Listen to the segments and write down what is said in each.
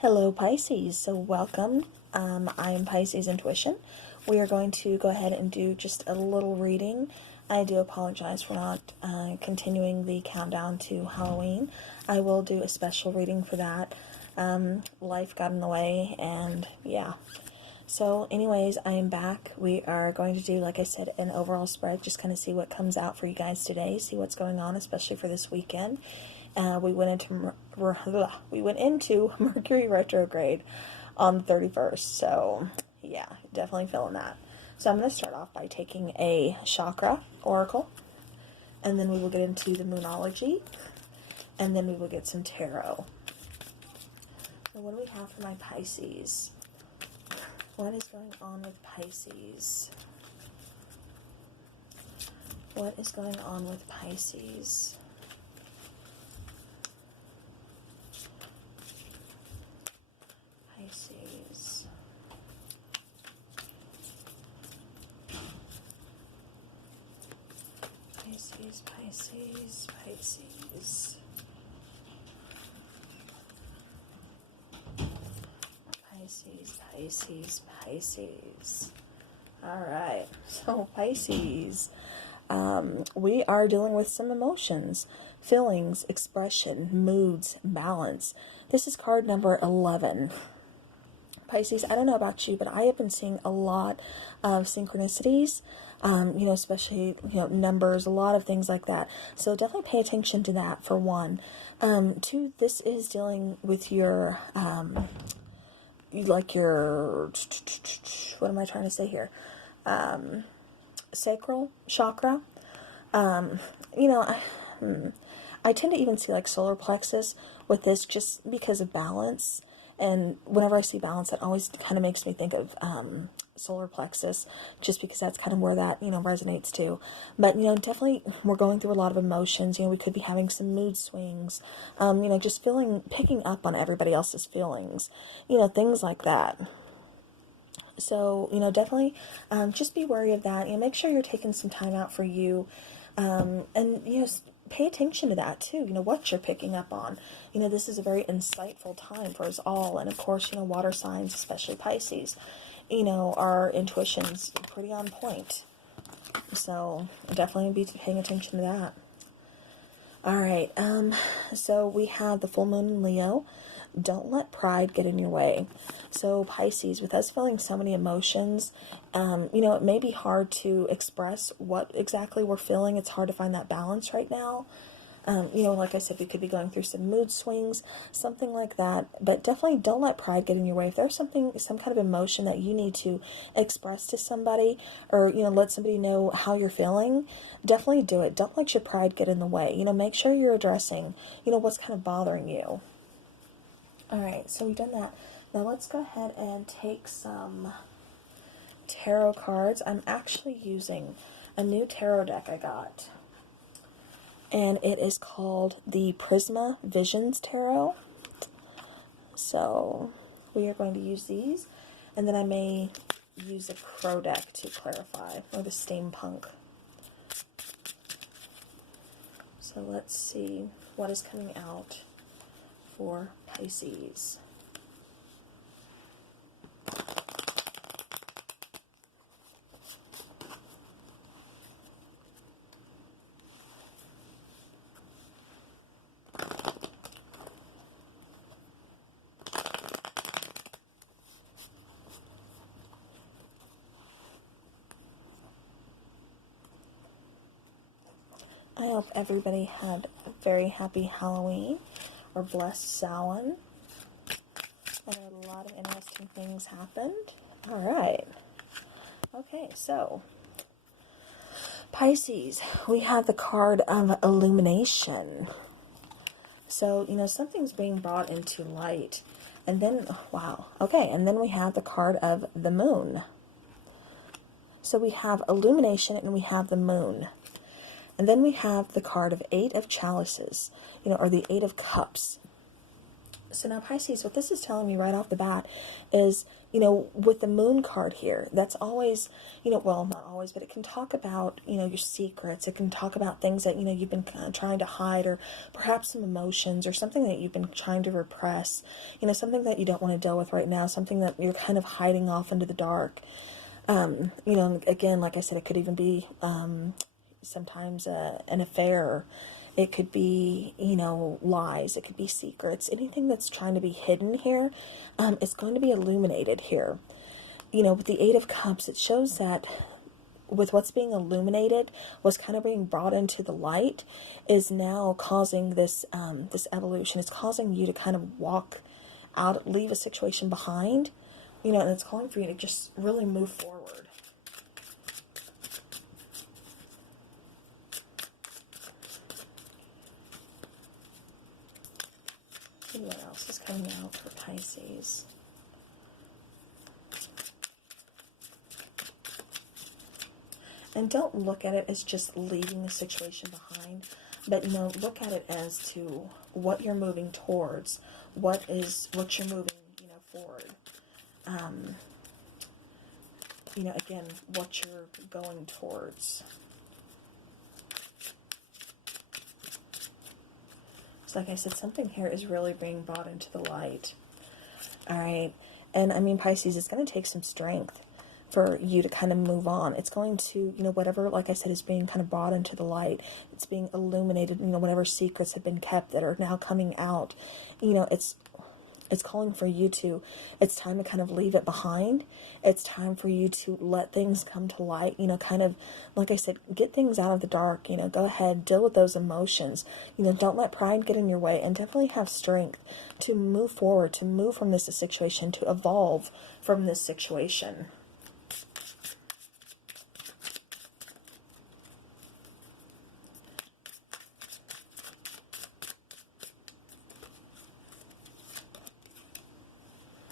Hello Pisces, so welcome. I am Pisces Intuition. We are going to go ahead and do just a little reading. I do apologize for not continuing the countdown to Halloween. I will do a special reading for that. Life got in the way, and yeah. So anyways, I am back. We are going to do, like I said, an overall spread, just kind of see what comes out for you guys today, see what's going on, especially for this weekend. We went into Mercury retrograde on the 31st, so yeah, definitely feeling that. So I'm going to start off by taking a chakra oracle, and then we will get into the moonology, and then we will get some tarot. So what do we have for my Pisces? What is going on with Pisces? What is going on with Pisces? Pisces. Pisces, Pisces, Pisces. Pisces, Pisces, Pisces. Alright, so Pisces. We are dealing with some emotions, feelings, expression, moods, balance. This is card number 11. Pisces, I don't know about you, but I have been seeing a lot of synchronicities, especially, numbers, a lot of things like that. So definitely pay attention to that, for one. Two, this is dealing with your, what am I trying to say here? Sacral chakra. I tend to even see like solar plexus with this just because of balance. And whenever I see balance, that always kind of makes me think of solar plexus, just because that's kind of where that, resonates to. But, definitely we're going through a lot of emotions. We could be having some mood swings, just picking up on everybody else's feelings, things like that. So, definitely just be wary of that. Make sure you're taking some time out for you. And, pay attention to that too. What you're picking up on. This is a very insightful time for us all. And of course, water signs, especially Pisces, our intuition's pretty on point. So definitely be paying attention to that. All right. So we have the full moon in Leo. Don't let pride get in your way. So Pisces, with us feeling so many emotions, it may be hard to express what exactly we're feeling. It's hard to find that balance right now. Like I said, we could be going through some mood swings, something like that. But definitely don't let pride get in your way. If there's some kind of emotion that you need to express to somebody, or, let somebody know how you're feeling, definitely do it. Don't let your pride get in the way. Make sure you're addressing, what's kind of bothering you. Alright, so we've done that. Now let's go ahead and take some tarot cards. I'm actually using a new tarot deck I got. And it is called the Prisma Visions Tarot. So we are going to use these. And then I may use a crow deck to clarify, or the steampunk. So let's see what is coming out for Pisces. I hope everybody had a very happy Halloween, or blessed Samhain. And a lot of interesting things happened. Alright. Okay, so Pisces, we have the card of illumination. So, something's being brought into light. And then, wow. Okay, and then we have the card of the moon. So we have illumination and we have the moon. And then we have the card of 8 of chalices, or the 8 of cups. So now Pisces, what this is telling me right off the bat is, with the moon card here, that's always, well, not always, but it can talk about, your secrets. It can talk about things that, you've been kind of trying to hide, or perhaps some emotions or something that you've been trying to repress, something that you don't want to deal with right now, something that you're kind of hiding off into the dark. Again, like I said, it could even be sometimes an affair. It could be, lies. It could be secrets. Anything that's trying to be hidden here is going to be illuminated here. With the Eight of Cups, it shows that with what's being illuminated, what's kind of being brought into the light, is now causing this this evolution. It's causing you to kind of walk out, leave a situation behind, and it's calling for you to just really move forward. See what else is coming out for Pisces. And don't look at it as just leaving the situation behind, but look at it as to what you're moving towards, what you're moving, forward. Again, what you're going towards. So like I said, something here is really being brought into the light. All right. And I mean, Pisces, it's going to take some strength for you to kind of move on. It's going to, whatever, like I said, is being kind of brought into the light. It's being illuminated, whatever secrets have been kept that are now coming out. It's calling for you to, it's time to kind of leave it behind. It's time for you to let things come to light, kind of, like I said, get things out of the dark, go ahead, deal with those emotions, don't let pride get in your way, and definitely have strength to move forward, to move from this situation, to evolve from this situation.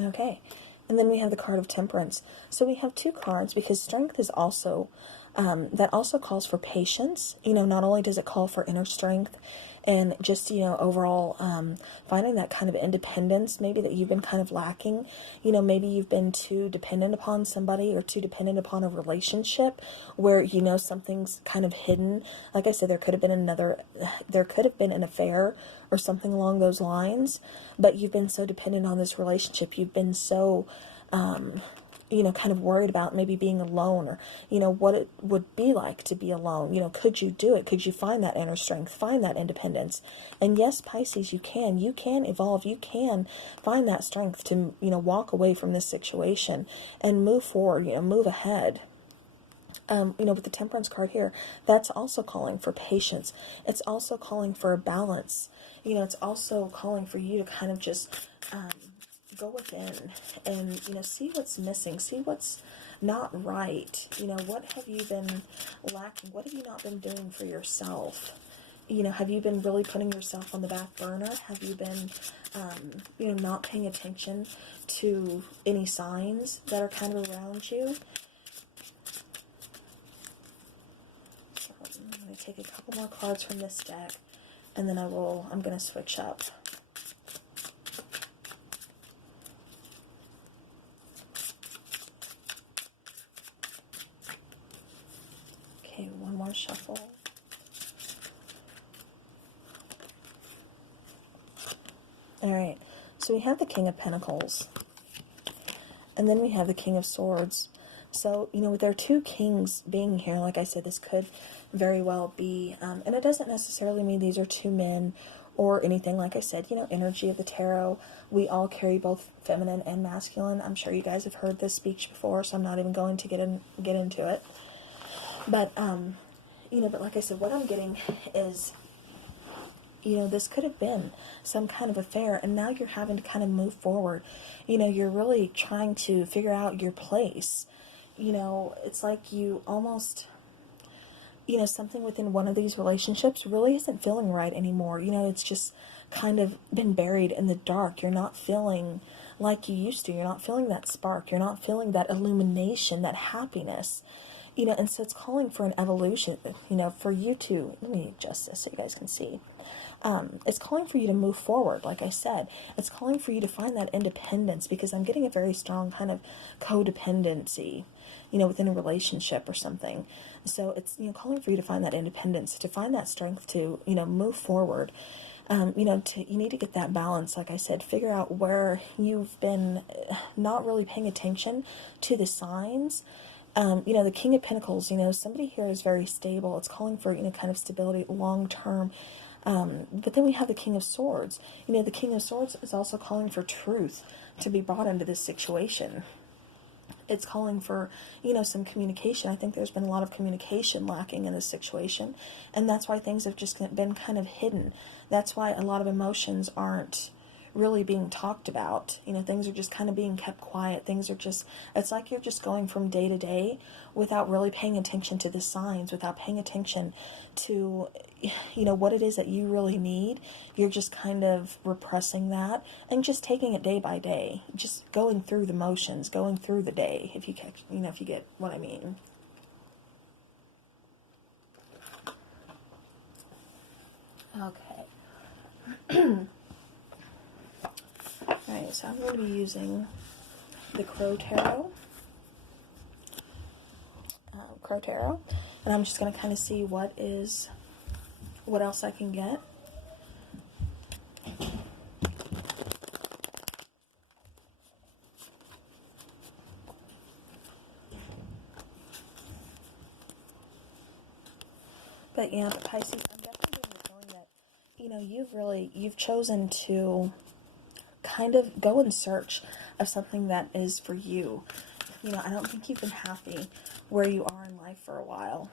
Okay, and then we have the card of Temperance. So we have two cards because strength is also, that also calls for patience. Not only does it call for inner strength and just, overall finding that kind of independence maybe that you've been kind of lacking. Maybe you've been too dependent upon somebody or too dependent upon a relationship where, something's kind of hidden. Like I said, there could have been an affair or something along those lines, but you've been so dependent on this relationship. You've been so, kind of worried about maybe being alone, or, what it would be like to be alone. Could you do it? Could you find that inner strength, find that independence? And yes, Pisces, you can evolve. You can find that strength to, walk away from this situation and move forward, move ahead. With the Temperance card here, that's also calling for patience. It's also calling for a balance. It's also calling for you to kind of just go within and, see what's missing, see what's not right. What have you been lacking? What have you not been doing for yourself? Have you been really putting yourself on the back burner? Have you been, not paying attention to any signs that are kind of around you? So I'm going to take a couple more cards from this deck, and then I'm going to switch up. Okay, one more shuffle. All right, so we have the King of Pentacles, and then we have the King of Swords. So, with our two kings being here, like I said, this could very well be, and it doesn't necessarily mean these are two men or anything. Like I said, energy of the tarot, we all carry both feminine and masculine. I'm sure you guys have heard this speech before, so I'm not even going to get into it. But, but like I said, what I'm getting is, this could have been some kind of affair, and now you're having to kind of move forward. You're really trying to figure out your place. It's like you almost, something within one of these relationships really isn't feeling right anymore. It's just kind of been buried in the dark. You're not feeling like you used to. You're not feeling that spark. You're not feeling that illumination, that happiness. And so it's calling for an evolution, for you to, let me adjust this so you guys can see. It's calling for you to move forward, like I said. It's calling for you to find that independence, because I'm getting a very strong kind of codependency, within a relationship or something. So it's, calling for you to find that independence, to find that strength to, move forward. You need to get that balance, like I said, figure out where you've been not really paying attention to the signs. The King of Pentacles, somebody here is very stable. It's calling for, kind of stability long term. But then we have the King of Swords. The King of Swords is also calling for truth to be brought into this situation. It's calling for, some communication. I think there's been a lot of communication lacking in this situation. And that's why things have just been kind of hidden. That's why a lot of emotions aren't really being talked about. Things are just kind of being kept quiet. Things are just, it's like you're just going from day to day without really paying attention to the signs, without paying attention to, what it is that you really need. You're just kind of repressing that and just taking it day by day, just going through the motions, going through the day, if you catch, if you get what I mean. Okay. Alright, so I'm going to be using the Crow Tarot. And I'm just going to kind of see what else I can get. But yeah, but Pisces, I'm definitely getting the feeling that, you've chosen to kind of go in search of something that is for you. I don't think you've been happy where you are in life for a while.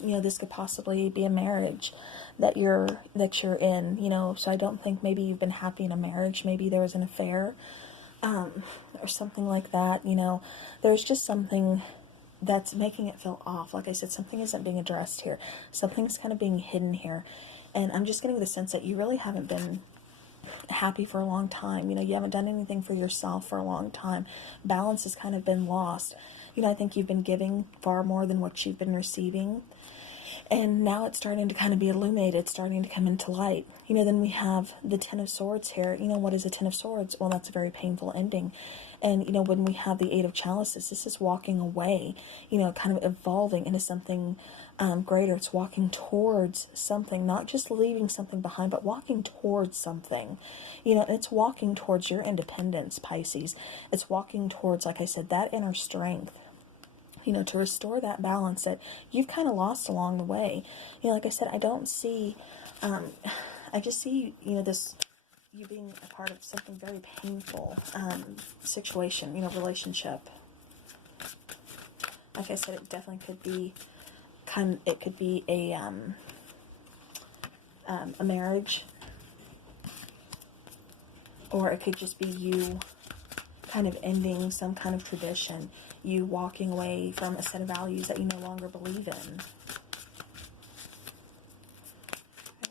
This could possibly be a marriage that you're in, so I don't think maybe you've been happy in a marriage. Maybe there was an affair, or something like that. There's just something that's making it feel off. Like I said, something isn't being addressed here. Something's kind of being hidden here. And I'm just getting the sense that you really haven't been happy for a long time. You haven't done anything for yourself for a long time. Balance has kind of been lost. I think you've been giving far more than what you've been receiving. And now it's starting to kind of be illuminated. It's starting to come into light. Then we have the Ten of Swords here. What is a Ten of Swords? Well, that's a very painful ending. And, when we have the Eight of Chalices, this is walking away, kind of evolving into something greater. It's walking towards something, not just leaving something behind, but walking towards something. And it's walking towards your independence, Pisces. It's walking towards, like I said, that inner strength. To restore that balance that you've kind of lost along the way. Like I said, I don't see, I just see, this, you being a part of something very painful, situation, relationship. Like I said, it definitely could be, it could be a marriage, or it could just be you kind of ending some kind of tradition, you walking away from a set of values that you no longer believe in. Alright,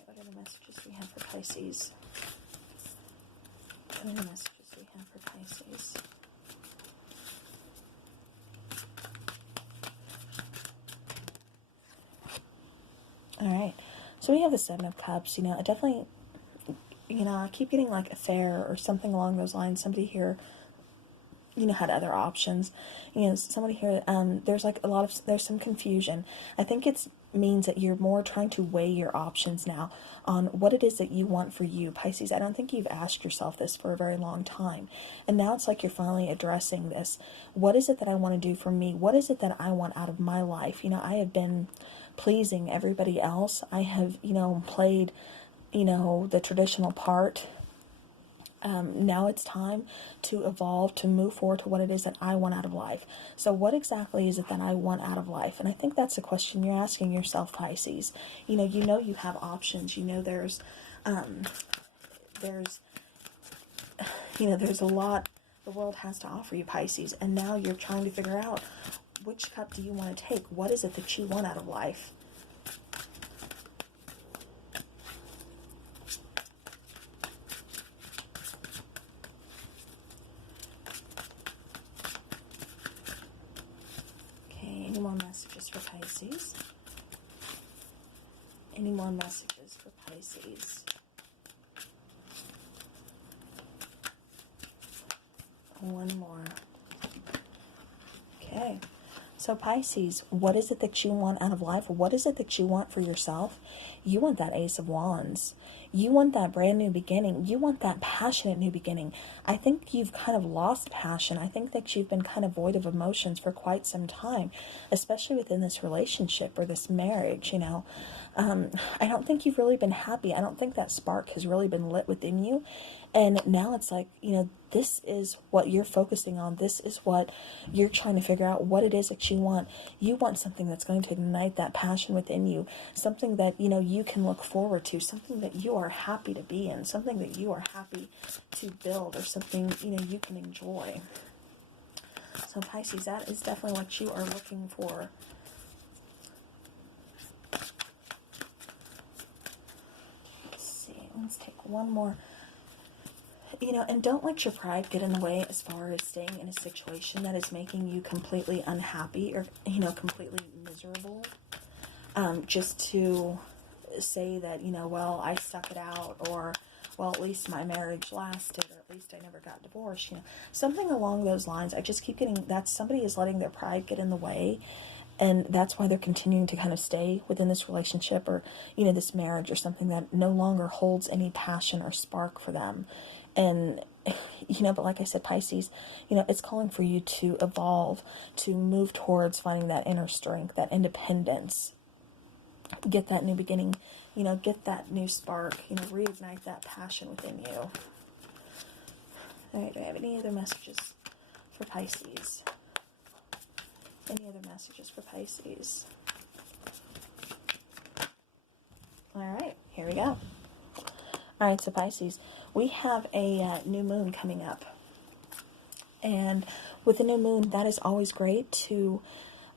what are the messages we have for Pisces? What are the messages we have for Pisces? Alright, so we have the Seven of Cups. I definitely, I keep getting like affair or something along those lines. Somebody here, had other options. Somebody here, there's some confusion. I think it means that you're more trying to weigh your options now on what it is that you want for you, Pisces. I don't think you've asked yourself this for a very long time. And now it's like you're finally addressing this. What is it that I want to do for me? What is it that I want out of my life? I have been pleasing everybody else. I have, played, the traditional part. Now it's time to evolve, to move forward to what it is that I want out of life. So what exactly is it that I want out of life? And I think that's a question you're asking yourself, Pisces. You have options. There's a lot the world has to offer you, Pisces. And now you're trying to figure out, which cup do you want to take? What is it that you want out of life? Any more messages for Pisces? Any more messages for Pisces? One more. Okay. So Pisces, what is it that you want out of life? What is it that you want for yourself? You want that Ace of Wands. You want that brand new beginning. You want that passionate new beginning. I think you've kind of lost passion. I think that you've been kind of void of emotions for quite some time, especially within this relationship or this marriage, you know. I don't think you've really been happy. I don't think that spark has really been lit within you. And now it's like, you know, this is what you're focusing on. This is what you're trying to figure out what it is that you want. You want something that's going to ignite that passion within you. Something that, you know, you can look forward to. Something that you are happy to be in. Something that you are happy to build. Or something, you know, you can enjoy. So Pisces, that is definitely what you are looking for. Let's see. Let's take one more. You know, and don't let your pride get in the way as far as staying in a situation that is making you completely unhappy or, you know, completely miserable. Just to say that, you know, well, I stuck it out, or, well, at least my marriage lasted, or at least I never got divorced, you know. Something along those lines. I just keep getting that somebody is letting their pride get in the way. And that's why they're continuing to kind of stay within this relationship or, you know, this marriage or something that no longer holds any passion or spark for them. And, you know, but like I said, Pisces, you know, it's calling for you to evolve, to move towards finding that inner strength, that independence, get that new beginning, you know, get that new spark, you know, reignite that passion within you. All right, do I have any other messages for Pisces? Any other messages for Pisces? All right, here we go. All right, so Pisces, we have a new moon coming up. And with the new moon, that is always great to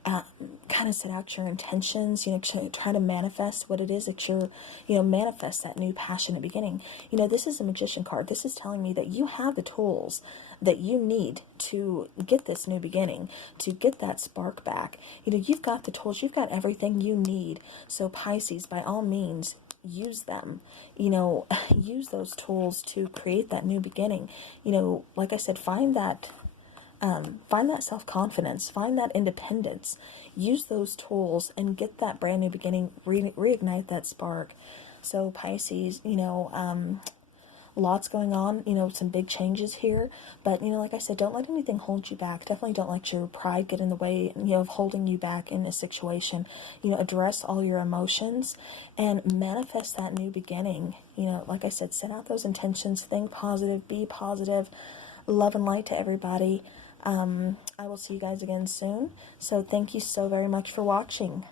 kind of set out your intentions, you know, try to manifest what it is that you're, you know, manifest that new passionate beginning. You know, this is a Magician card. This is telling me that you have the tools that you need to get this new beginning, to get that spark back. You know, you've got the tools, you've got everything you need. So Pisces, by all means, use them, you know, use those tools to create that new beginning. You know, like I said, find that self-confidence, find that independence, use those tools and get that brand new beginning, reignite that spark. So Pisces, you know, lots going on, you know, some big changes here, but, you know, like I said, don't let anything hold you back. Definitely don't let your pride get in the way, you know, of holding you back in a situation. You know, address all your emotions and manifest that new beginning. You know, like I said, set out those intentions, think positive, be positive, love and light to everybody. I will see you guys again soon. So thank you so very much for watching.